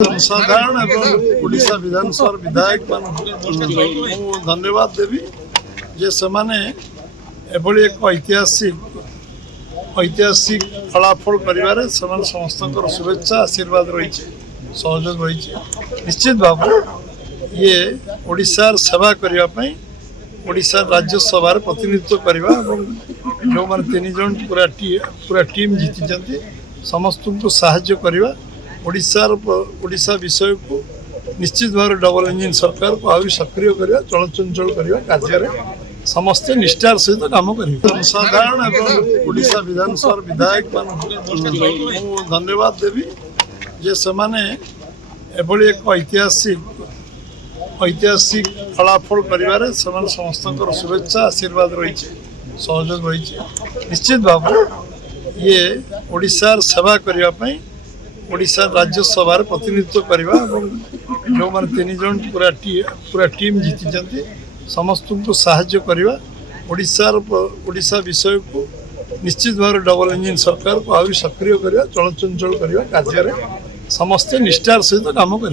साधारण ओडिशा विधानसभा विधायक मान धन्यवाद देवी जे सेमाने एभली एक ऐतिहासिक फलाफल करिवारे सेमान समस्त शुभेच्छा आशीर्वाद रही सहयोग रही निश्चित भाव ये ओडिशार सेवा करने ओडिशा राज्यसभा प्रतिनिधित्व करवा जो मैंने 3 जन पूरा टीम जीति समस्त को साहाय्य करवा ओडिशा विषय को निश्चित भाव डबल इंजिन सरकार को आहुरी सक्रिय करवा चलचंचल करवा कार्य समस्ते निष्ठार सहित काम कर साधारण ओडिशा विधानसभा विधायक मान धन्यवाद देवी जे सेमाने एभली एक ऐतिहासिक फलाफल करिवारे सेमान समस्त शुभेच्छा आशीर्वाद रही सहयोग रही निश्चित भाव ये ओडिशार सेवा करने ओडिशा राज्यसभा प्रतिनिधित्व करवा जो मैंने 3 जन पूरा टीम जीति समस्त को साहाय्य करवा ओडिशा विषय को निश्चित भाव डबल इंजिन सरकार को आहुरी सक्रिय करवा चलचंचल करवा कार्य समस्ते निष्ठार सहित काम कर।